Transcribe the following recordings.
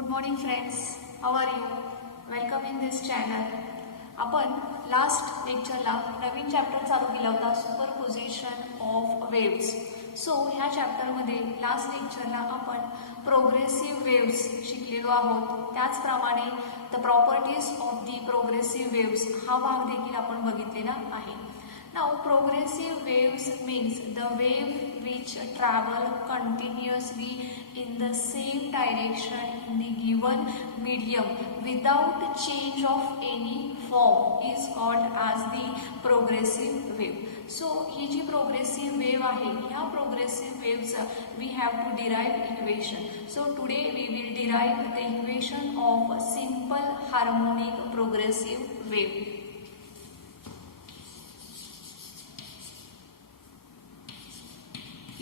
Good morning friends, how are you? Welcome in this channel. आपण last लेक्चरला नवीन chapter चालू केला होता, सुपरपोजिशन ऑफ वेव्स. सो ह्या चॅप्टरमध्ये लास्ट लेक्चरला आपण प्रोग्रेसिव्ह वेव्स शिकलेलो आहोत. त्याचप्रमाणे the properties of the progressive waves हा भाग देखील आपण बघितलेला आहे. Now progressive waves means the wave which travel continuously in the same direction in the given medium without change of any form is called as the progressive wave. So he ji progressive wave आहे, ह्या progressive waves we have to derive equation. So today we will derive the equation of a simple harmonic progressive wave.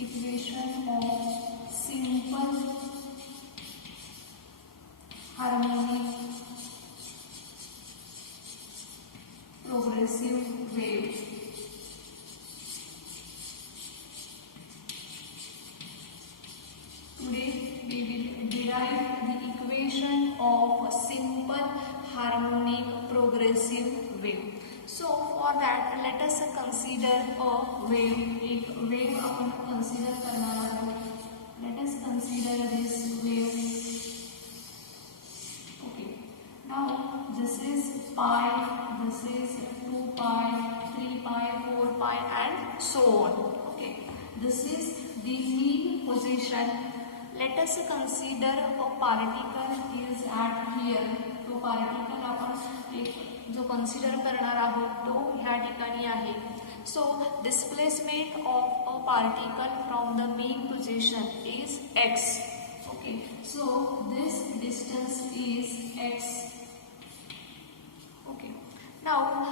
Equation of simple harmonic progressive wave. Today we will derive the equation of simple harmonic progressive wave. So for that let us consider a wave. एक wave आपण consider करणार आहोत. Let us consider this wave. Okay. Now this is pi, this is 2 pi, 3 pi, 4 pi and so on. Okay. This is the mean position. Let us consider a particle is at here. तो particle आपण एक जो consider करणार आहोत तो ह्या ठिकाणी आहे. So displacement of a particle from the main position is x. Okay, so this distance is x. Okay, now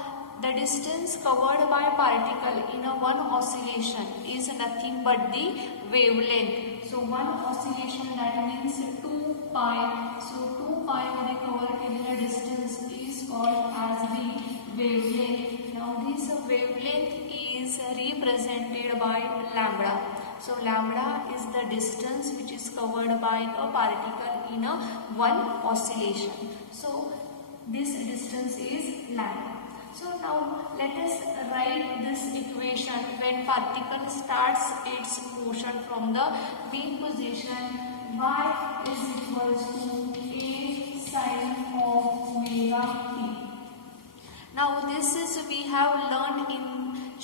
the distance covered by particle in a one oscillation is nothing but the wavelength. So one oscillation, that means 2 pi. So 2 pi मध्ये cover केलेला distance is called as the wavelength. Now this wavelength is represented by lambda. So lambda is the distance which is covered by a particle in a one oscillation. So this distance is lambda. So now let us write this equation when particle starts its motion from the mean position. Y is equals to a sin of omega t. Now this is we have learned in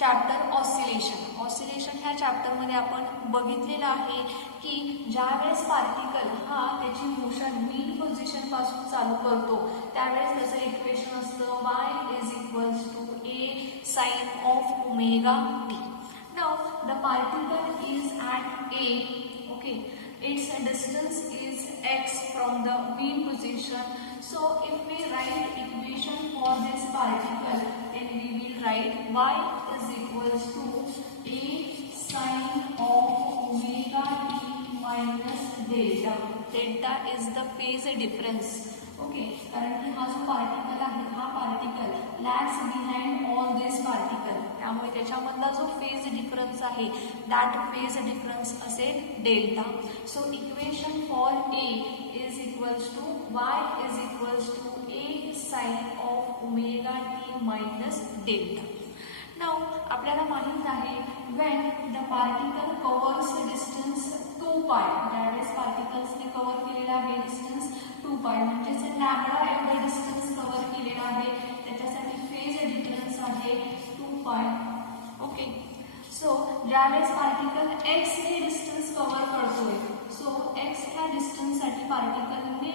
chapter oscillation. Oscillation ह्या chapter मध्ये आपण बघितलेलं आहे की ज्यावेळेस particle हा त्याची motion mean position पासून चालू करतो त्यावेळेस त्याचं इक्वेशन असतं y is equals to a sin of omega t. Now the particle is at a. Okay, its distance is x from the mean position. So if we write equation for this particle, then we will write y is equals to a sin of omega t minus delta. Delta is the phase difference. Okay, कारण की हा जो particle आहे हा particle lags behind all this particle, त्यामुळे त्याच्यामधला जो phase difference आहे दॅट फेज डिफरन्स असेल delta. So equation for a is equals to y is equals to a sin of omega t minus delta. Now आपल्याला माहित आहे when the particle covers distance 2 pi, ज्यावेळेस पार्टिकल्सने cover केलेला आहे distance 2 pi म्हणजेच lambda एवढा distance cover केलेला आहे, त्याच्यासाठी फेज डिफरन्स आहे 2 pi. ओके, सो ज्यावेळेस पार्टिकल x ने डिस्टन्स कव्हर करतोय, सो x ह्या डिस्टन्ससाठी पार्टिकलने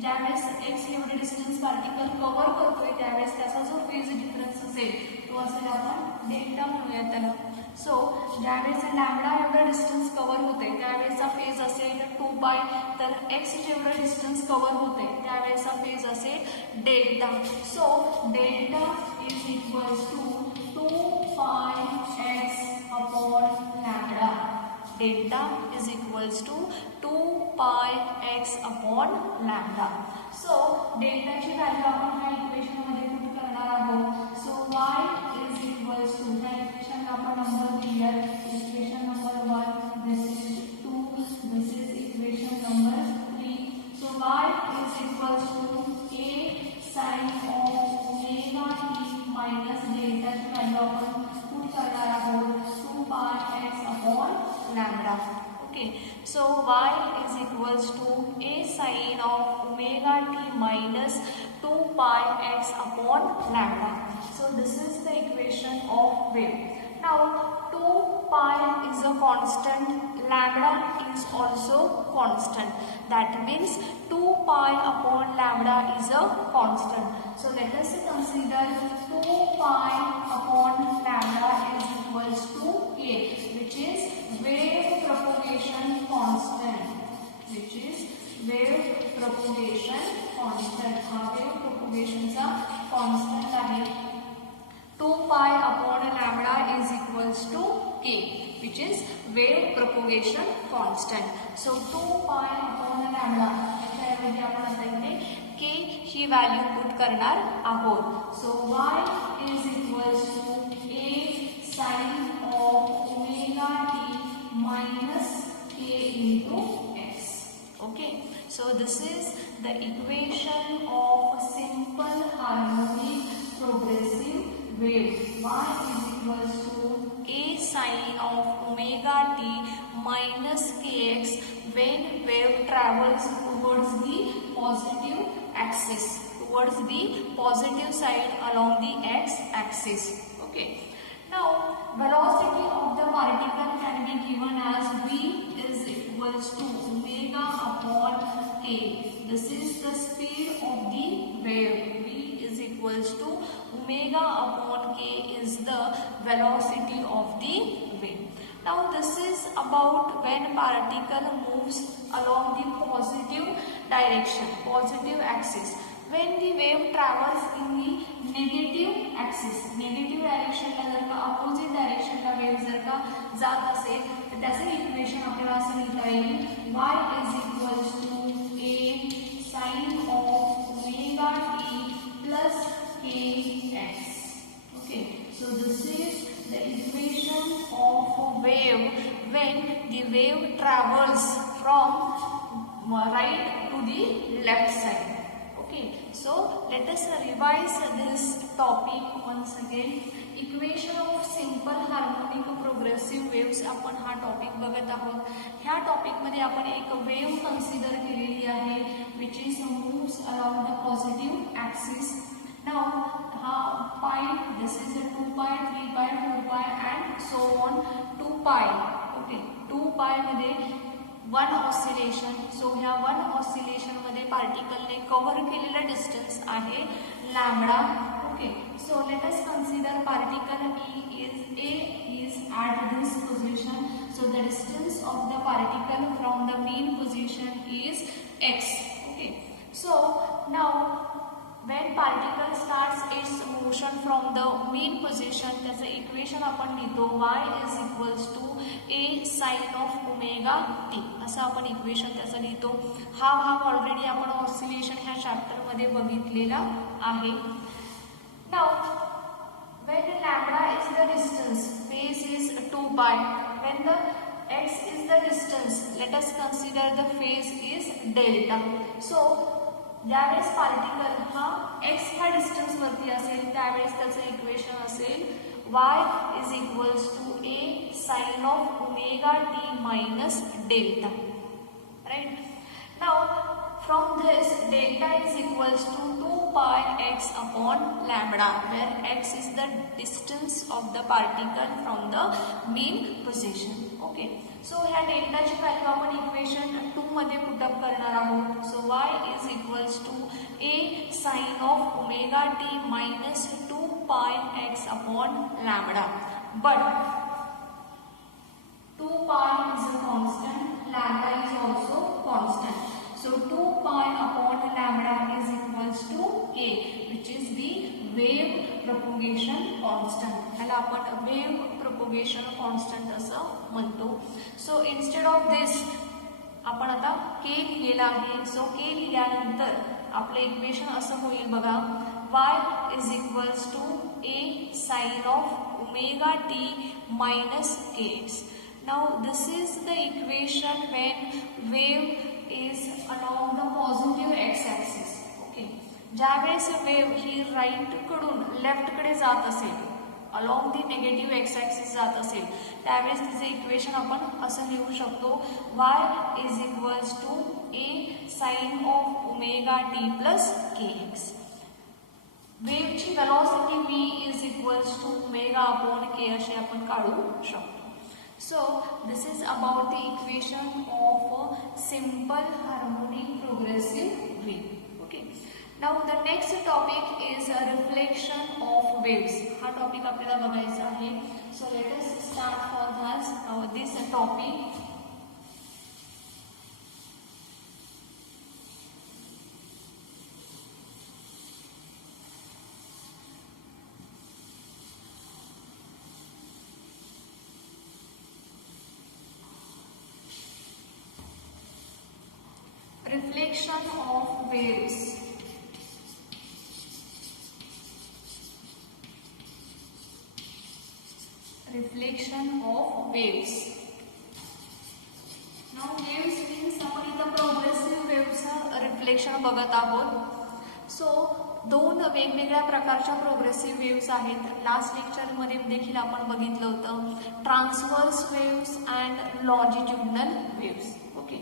ज्यावेळेस x एवढे डिस्टन्स पार्टिकल कव्हर करतोय त्यावेळेस त्याचा जो फेज डिफरन्स असेल तो असेल आपण डेल्टा म्हणूया त्याला. सो ज्यावेळेस लॅम्बडा एवढा डिस्टन्स कव्हर होते त्यावेळेचा फेज असेल 2 पाय, तर x जेवढा डिस्टन्स कव्हर होते त्यावेळेचा फेज असेल delta. So delta is equals to 2 pi x upon lambda. Delta is equals to 2 pi x upon lambda. So डेल्टाची व्हॅल्यू आपण ह्या इक्वेशनमध्ये पुट करणार आहोत. So y is equals to, ह्या इक्वेशनला आपण नंबर दिला, equation number 1, this is 2, this is equation number 3. So y Okay, so y is equals to a sine of omega t minus 2 pi x upon lambda. So this is the equation of wave. Now 2 pi is a constant, lambda is also constant. That means 2 pi upon lambda is a constant. So let us consider 2 pi upon lambda is equals to k, which is wave propagation constant. Which is wave propagation constant. हा wave propagation चा constant आहे. 2 pi upon lambda is equals to k, which is wave propagation constant. So 2 pi upon lambda याच्याऐवजी आपण आता इथे k ही value put करणार आहोत. So y is equals to a sin of omega t minus k into x. Okay, so this is the equation of a simple harmonic progressive wave. Y is equals to a sin of omega t minus kx when wave travels towards the positive axis, towards the positive side along the x-axis. Okay. Now, velocity of the particle can be given as v is equals to omega upon k. This is the speed of the wave. V is equals to omega upon k is the velocity of the wave. Now, this is about when particle moves along the positive direction, positive axis. When the wave travels in the negative axis, negative direction ला जर का opposite direction ला wave जर का जात असेल तर त्याचे equation आपल्याला असं लिहिता येईल y is equals to a sin of omega t plus kx. Okay, so this is the equation of a wave when the wave travels from right to the left side. Okay, so let us revise this topic once again. Equation of simple harmonic progressive waves आपण हा topic बघत आहोत. ह्या topic मध्ये आपण एक wave consider केलेली आहे which is moves along the positive axis. Now हा pi, this is a 2 pi, 3 pi, 4 pi and so on 2 pi. Okay, 2 pi मध्ये वन ऑसिलेशन. सो ह्या वन ऑसिलेशन मध्ये पार्टिकलने कव्हर केलेला डिस्टन्स आहे lambda. Okay, so let us consider particle A is at this position. So the distance of the particle from the main position is x. Okay, so now when particle starts its motion from the mean position, त्याचं equation आपण लिहितो y is equals to a sin of omega t. असं आपण equation त्याचं लिहितो. हा भाग already आपण ऑसिलेशन ह्या चॅप्टर मध्ये बघितलेला आहे. Now when lambda is the distance, phase is 2 pi. When the x is the distance, let us consider the phase is delta. So ज्यावेळेस पार्टिकल हा x ह्या डिस्टन्स वरती असेल त्यावेळेस त्याचं इक्वेशन असेल y is equals to a sin of omega t minus delta. Right? Now from this delta is equals to 2 pi x upon lambda, where x is the distance of the particle from the mean position. Okay, so ह्या डेल्टाची value आपण equation 2 मध्ये put up करणार आहोत. So y is equals to a sin of omega t minus 2 pi x upon lambda. But 2 pi is a constant, lambda is also constant. So 2 pi upon lambda is equals to a, which is the wave propagation constant. ह्याला आपण wave propagation constant असं म्हणतो. So instead of this आपण आता k लिहिलेला आहे. सो k लिहिल्यानंतर आपलं equation असं होईल बघा, y is equals to a sin of omega t minus kx. Now this is the equation when wave is along the positive x-axis. Okay, ज्यावेळेस wave ही right कडून लेफ्ट कडे जात असेल, along the negative x axis जात असेल त्यावेळेस तिचे equation आपण असं लिहू शकतो y is equals to a sine of omega t plus k x. वेव्हची velocity v is equals to omega upon k अशी आपण काढू शकतो. So this is about the equation of a simple harmonic progressive wave. Okay. Now the next topic is a reflection of waves. हा topic आपल्याला बघायचा आहे. So let us start for this topic. Reflection of waves. Reflection of waves. Now waves means आपण इथं progressive वेव्हचं reflection बघत आहोत. सो दोन वेगवेगळ्या प्रकारच्या प्रोग्रेसिव्ह वेव्स आहेत. लास्ट लेक्चरमध्ये देखील आपण बघितलं होतं transverse waves and longitudinal waves. Okay.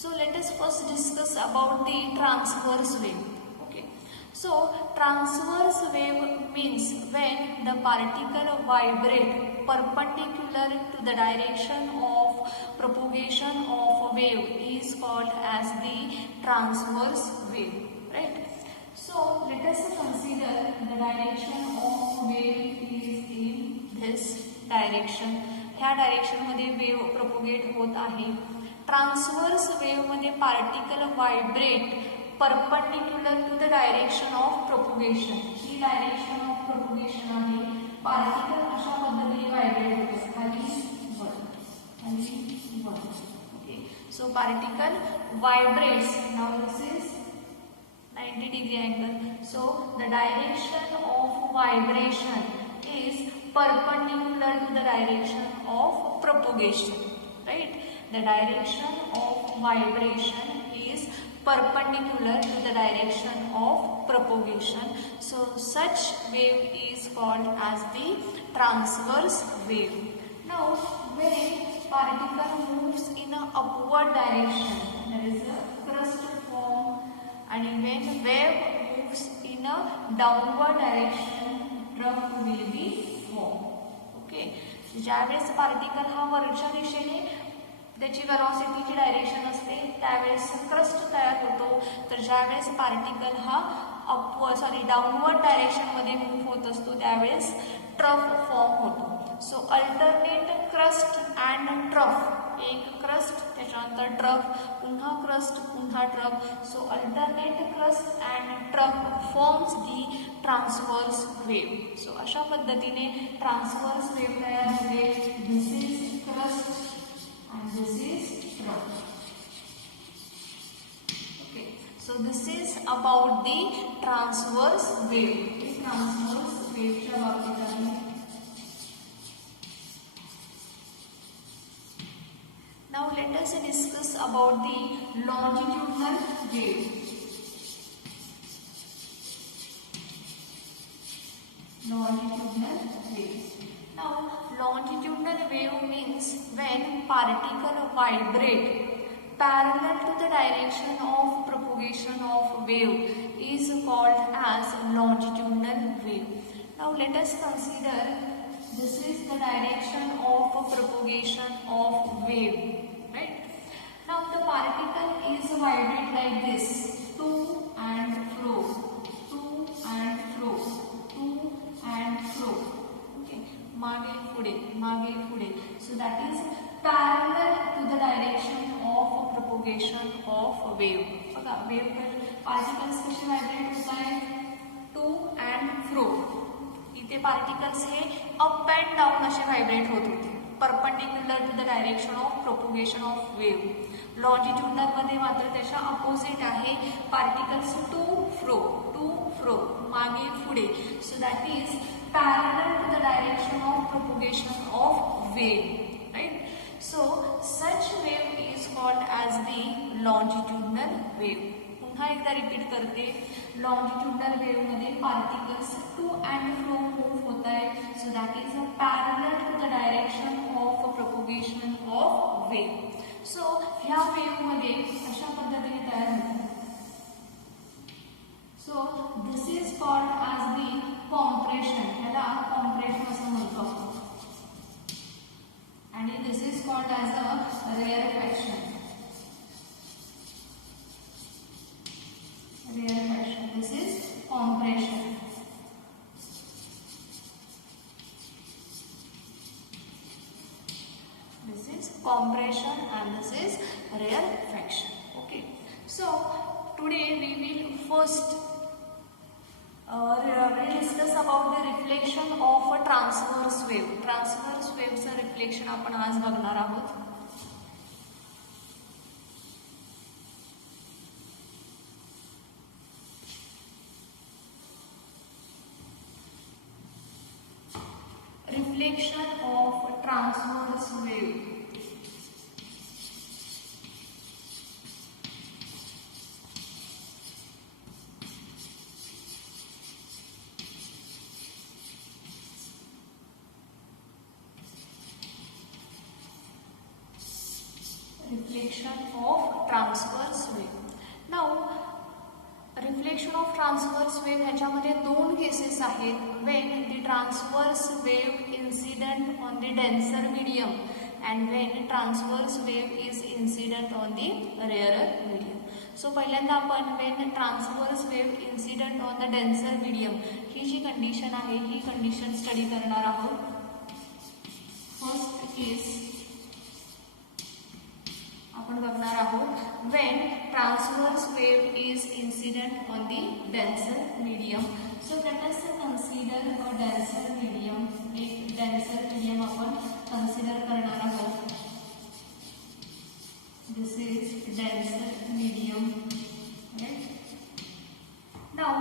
So let us first discuss about the transverse wave. Okay. So transverse wave means when the particle vibrate perpendicular to the direction of propagation of a wave is called as the transverse wave. Right. So let us consider the direction of wave is in this direction. ह्या direction मध्ये wave propagate होत आहे. Transverse wave मध्ये particle vibrate perpendicular to the direction of propagation. ही direction of propagation आहे. Particle अशा पद्धतीने vibrate होते खाली वर खाली वर. Okay. So particle vibrates. Now this is 90 degree angle. So the direction of vibration is perpendicular to the direction of propagation. Right. The direction of vibration is perpendicular to the direction of propagation. So such wave is called as the transverse wave. Now when particle moves in an upward direction, there is a crust form, and when wave moves in a downward direction, trough will be formed. Okay. ज्यावेळेस particle हा वरच्या दिशेने त्याची वेलॉसिटीची direction असते त्यावेळेस crust तयार होतो. तर ज्यावेळेस पार्टिकल हा डाऊनवर्ड डायरेक्शन मध्ये मूव्ह होत असतो त्यावेळेस ट्रफ फॉर्म होतो. So alternate crest and trough. एक क्रस्ट त्याच्यानंतर ट्रफ पुन्हा क्रस्ट पुन्हा trough. So alternate crest and trough forms the transverse wave. So अशा पद्धतीने ट्रान्सवर्स वेव्ह तयार होते. This is crest and this is trough. Okay, so this is about the transverse wave. The transverse wave च्या बाबतीत आहे. Now let us discuss about the longitudinal wave. Longitudinal wave. Now longitudinal wave means when particle vibrate parallel to the direction of propagation of wave is called as longitudinal wave. Now let us consider this is the direction of propagation of wave, right? Now the particle is vibrate like this, to and fro, to and fro, to and fro. मागे पुढे. So that is parallel to the direction of propagation of wave. बघा wave particles कसे vibrate होत आहेत to and fro. इथे particles हे up and down असे vibrate होत होते perpendicular to the direction of propagation of wave. Longitudinal मध्ये मात्र त्याच्या अपोजिट आहे. पार्टिकल्स टू फ्रो मागे पुढे. सो that is parallel to the direction of propagation of wave, right? So such wave is called as the longitudinal wave. पुन्हा एकदा repeat करते, longitudinal वेव्हमध्ये particles to and fro move होत आहेत. So that is a parallel to the direction of propagation of wave. So ह्या वेव्हमध्ये अशा पद्धतीने तयार होतात. So this is called as the compression, ह्याला कॉम्प्रेशन असं म्हणतो आपण. आणि this is called as a rarefaction. Rarefaction. This is compression. This is compression and this is rarefaction. Okay. So today we will first we'll discuss about the reflection of a transverse wave. Transverse wave चं reflection आपण आज बघणार आहोत. Reflection of transverse wave. Reflection of transverse wave. Now reflection of transverse wave ह्याच्यामध्ये दोन cases आहेत. When the transverse wave incident on the denser medium and when transverse wave is incident on the rarer medium. So पहिल्यांदा आपण when transverse wave incident on the denser medium ही जी condition आहे ही condition study करणार आहोत. First case आपण बघणार आहोत. When transverse wave is incident on the denser medium. So let us consider a denser medium. एक डेन्सर मीडियम आपण कन्सिडर करणार आहोत. This is denser medium. Now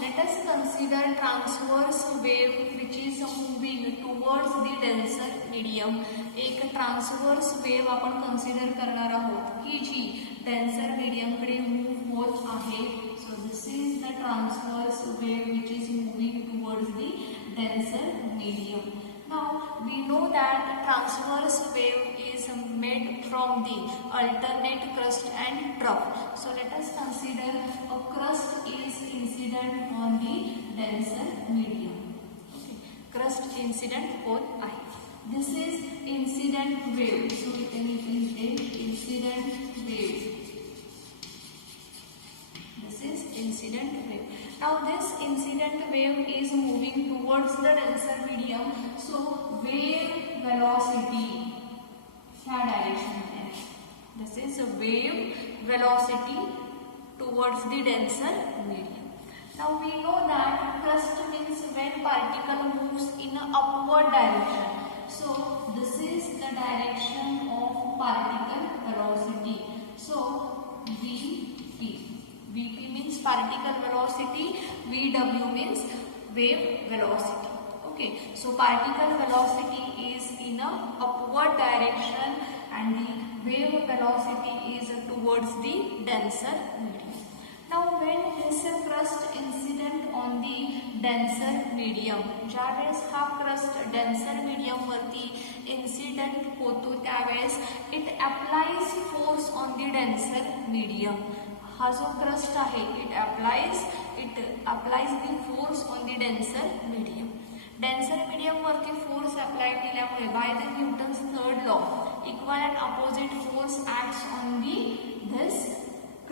let us consider transverse wave which is moving towards the denser medium. एक transverse wave आपण consider करणार आहोत की जी denser medium कडे मूव्ह होत आहे. सो this is the transverse wave which is moving towards the denser medium. Now we know that transverse wave is made from the alternate crust and trough. So let us consider a crust is incident on the denser medium. Okay. Crust incident होत आहे. This is incident wave. So we can take incident wave. This is incident wave. Now this incident wave is moving towards the denser medium. So wave velocity ह्या direction मध्ये. This is a wave velocity towards the denser medium. Now we know that crust means when particle moves in an upward direction. So this is the direction of particle velocity. So Vp. Vp means particle velocity. Vw means wave velocity. Okay. So particle velocity is in a upward direction and the wave velocity is towards the denser medium. Now when this crust incident on the denser medium, ज्यावेळेस हा crust denser medium वरती incident होतो त्यावेळेस it applies force on the denser medium. हा जो crust आहे it applies the force on the denser medium. Denser medium वरती force apply केल्यामुळे by the Newton's third law equal and opposite force acts on this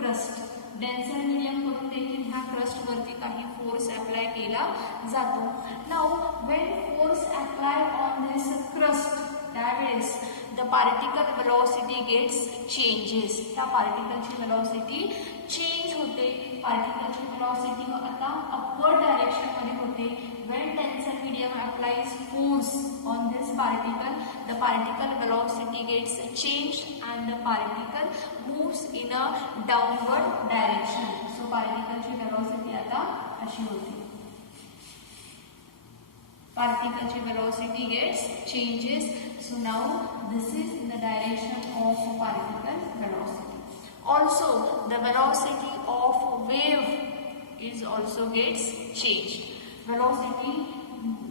crust. Denser medium करून देखील ह्या crust वरती काही फोर्स अप्लाय केला जातो. Now when force apply on this crust त्यावेळेस the particle velocity gets changes. त्या पार्टिकलची वेलोसिटी चेंज होते. पार्टिकलची वेलोसिटी आता अपवर्ड डायरेक्शन मध्ये होते. When denser medium applies force on this particle, the particle velocity gets change and the particle moves in a downward direction. So particle velocity आता अशी होती. Particle velocity gets changes. So now this is in the direction of particle velocity. Also the velocity of wave is also gets changed. Velocity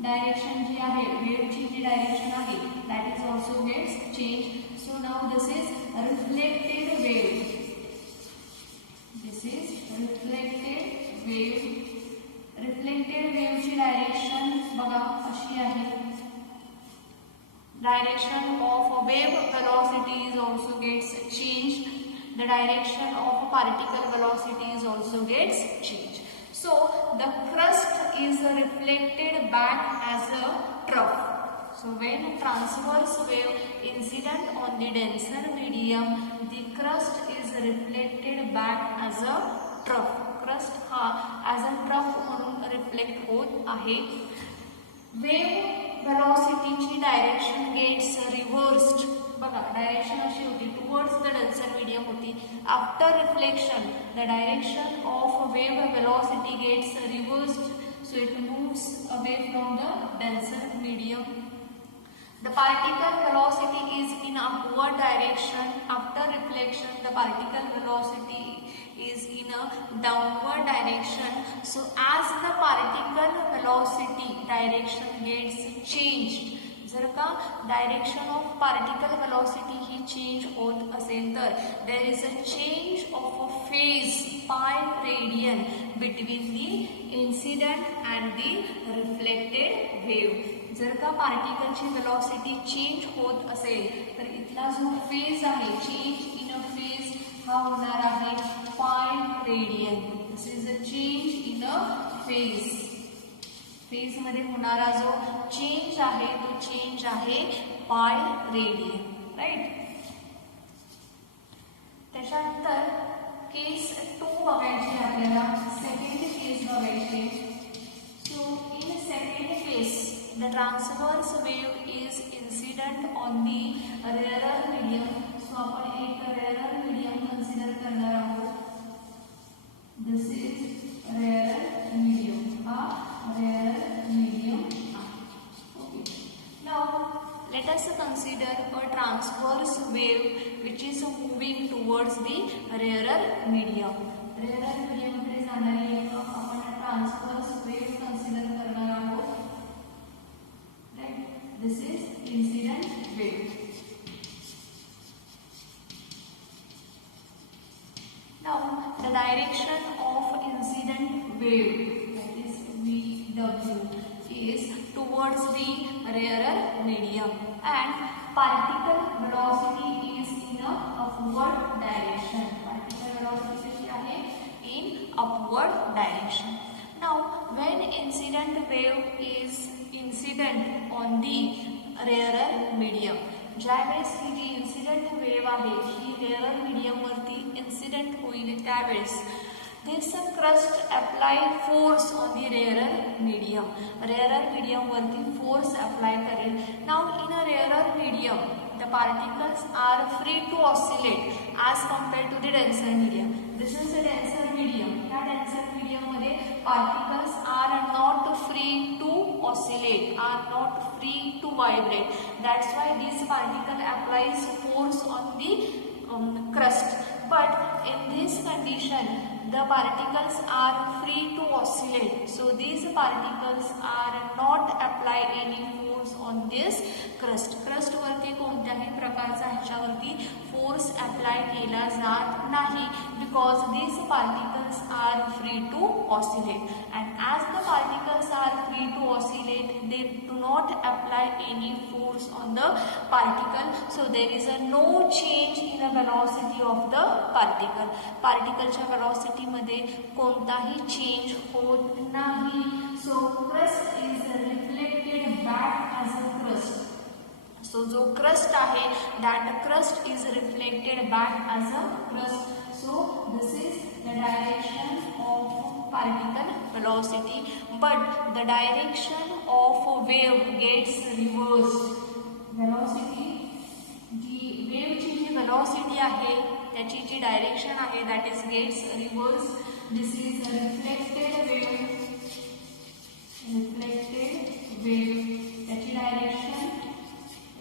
direction जी आहे, wave ची जी direction आहे, that is also gets changed. So now this is reflected wave. This is reflected wave. Reflected wave ची direction बघा अशी आहे. Direction of a wave velocity is also gets changed. The direction of a particle velocity is also gets changed. So the crust is reflected back as a trough. So when transverse wave incident on the denser medium, the crust is reflected back as a trough. Crust हा as a trough म्हणून reflect होत आहे. Wave velocity ची direction gets reversed. बघा direction अशी होती towards the denser medium होती. After reflection the direction of wave velocity gets reversed, so it moves away from the denser medium. The particle velocity is in upward direction. After reflection, the particle velocity is in a downward direction. So as the particle velocity direction gets changed, जर का direction of particle velocity ही change होत असेल तर there is a change of a phase pi radian between the incident and the reflected wave. जर का पार्टिकलची velocity change होत असेल तर इथला जो फेज आहे, चेंज इन अ फेज हा होणार आहे pi radian. This is a change in a phase. Phase मध्ये होणारा जो चेंज आहे तो चेंज आहे पाय रेडियन, राईट. त्याच्यानंतर केस 2 बघायची आपल्याला. सेकंड केस बघायची. So in second case the transverse wave is incident on the rarer medium. So आपण एक रेअरर मीडियम कन्सिडर करणार आहोत. This is rarer medium. हा rarer medium. Okay. Now let us consider a transverse wave which is moving towards the rarer medium. Rarer medium मध्ये जाणारी एक आपण transverse wave consider करणार आहोत. Right? This is incident wave. Now the direction of incident wave, that is VW, is towards the rarer medium and particle velocity is in a upward direction. Particle velocity कशी आहे? In upward direction. Now when incident wave is incident on the rarer medium, ज्यावेळेस ही जी incident wave आहे ही rarer medium वरती incident होईल त्यावेळेस this crust apply force on the rarer medium. Rarer medium वरती force apply करेल. Now in a rarer medium the particles are free to oscillate as compared to the denser medium. This is a denser medium. या denser medium मध्ये particles are not free to oscillate, are not free to vibrate. That's why this particle applies force on the crust. But in this condition the particles are free to oscillate. So these particles are not apply any force on this crust. Crust वरती कोणत्याही प्रकारचा ह्याच्यावरती force apply केला जात नाही because these particles are free to oscillate. And as the particles are free to oscillate, they do not apply any force on the particle. So there is a no change in the velocity of the particle. Particle velocity मध्ये कोणताही change होत नाही. सो crust is reflected back as a crust. So जो crust आहे that crust is reflected back as a crust. So this is the direction of particle velocity, but the direction of wave gets reversed. Velocity ji wave ची जी velocity आहे त्याची जी direction आहे that is gets reverse. This is reflected wave. Reflected wave त्याची direction,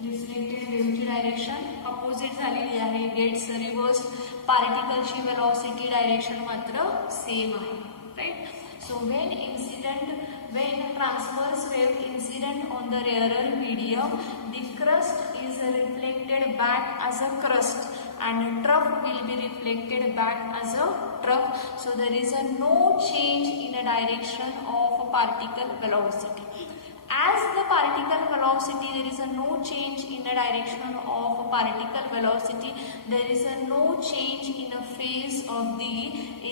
reflected वेवची direction opposite opposite झालेली आहे. Gets reverse, पार्टिकलची वेलॉसिटी डायरेक्शन मात्र सेम आहे. Right. So when transverse wave incident on the rarer medium, the crust is reflected back as a crust and trough will be reflected back as a trough. So there is no change in a direction of particle velocity. As the particle velocity, there is no change in the direction of particle velocity. There is no change in the phase of the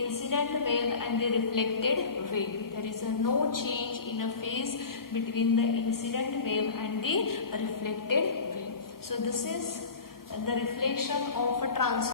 incident wave and the reflected wave. There is no change in the phase between the incident wave and the reflected wave. So this is the reflection of a transfer.